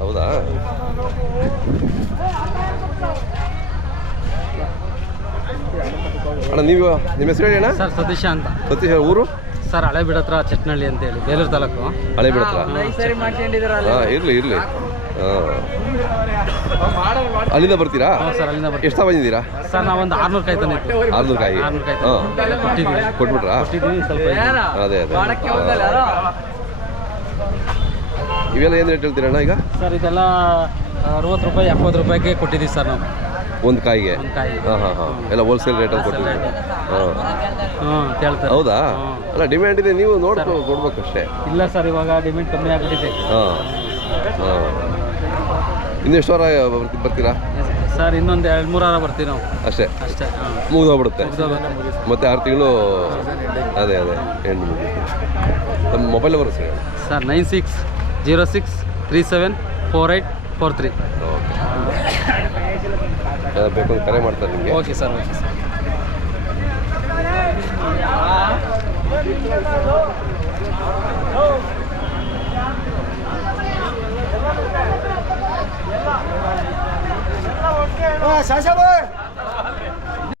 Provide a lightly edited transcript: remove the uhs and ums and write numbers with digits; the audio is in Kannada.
ಹೌದಾ? ಅಣ್ಣ ನೀವು ನಿಮ್ಮ ಹೆಸರು ಹೇಳಿ ಅಣ್ಣ. ಸರ್ ಸತೀಶ ಅಂತ. ಸತೀಶ್ ಊರು ಸರ್ ಹಳೆಬೀಡು ಹತ್ರ ಚಟ್ನಳ್ಳಿ ಅಂತೇಳಿ, ಬೇಲೂರು ತಾಲೂಕು. ಹಳೆಬೀಡು ಹತ್ರ. ಹಾಂ ಇರಲಿ ಇರಲಿ. ಅಲ್ಲಿಂದ ಬರ್ತೀರಾ? ಸರ್ ಅಲ್ಲಿಂದ ಬರ್ತೀವಿ. ಎಷ್ಟು ಬಂದಿದ್ದೀರಾ ಸರ್ ನಾವೊಂದು 600 ಕಾಯಿ ತಂದಿತ್ತು. 600 ಕಾಯಿ? ಹಾಂ ಕೊಟ್ಟಿದ್ವಿ. ಕೊಟ್ಬಿಟ್ರಾ? ಸ್ವಲ್ಪ ಅದೇ ಅದೇ. ಇವೆಲ್ಲ ಏನು ರೇಟ್ ಹೇಳ್ತೀರಣ್ಣ ಈಗ? ಸರ್ ಇದೆಲ್ಲ 60 ರೂಪಾಯಿ 70 ರೂಪಾಯಿಗೆ ಕೊಟ್ಟಿದ್ದೀವಿ ಸರ್ ನಾವು ಒಂದು ಕಾಯಿಗೆ. ಹಾಂ ಹಾಂ ಹಾಂ ಎಲ್ಲ ಹೋಲ್ಸೇಲ್ ರೇಟಲ್ಲಿ ಕೊಟ್ಟಿದ್ದೀವಿ. ಹಾಂ ಕೇಳ್ತಾರೆ. ಹೌದಾ? ಅಲ್ಲ ಡಿಮ್ಯಾಂಡ್ ಇದೆ, ನೀವು ನೋಡ್ಕೊಂಡು ಕೊಡ್ಬೇಕಷ್ಟೇ. ಇಲ್ಲ ಸರ್ ಇವಾಗ ಡಿಮ್ಯಾಂಡ್ ಕಮ್ಮಿ ಆಗಿಬಿಟ್ಟಿದೆ. ಹಾಂ ಹಾಂ. ಇನ್ನು ಎಷ್ಟು ವಾರ ಬರ್ತೀರಾ? ಸರ್ ಇನ್ನೊಂದು 2-3 ವಾರ ಬರ್ತೀವಿ ನಾವು ಅಷ್ಟೇ. ಅಷ್ಟೇ. ಮುಗಿದೋಗ್ಬಿಡುತ್ತೆ ಮತ್ತೆ 6 ತಿಂಗಳು. ಅದೇ ಅದೇ ಹೆಣ್ಣು ಮುಗಿತು. ನಮ್ಮ mobile number sir? Sir 9606374843. Okay ಬೇಕು ಕರೆ ಮಾಡ್ತಾರೆ ನಿಮಗೆ. Okay sir okay sir. ಶಾಸಕ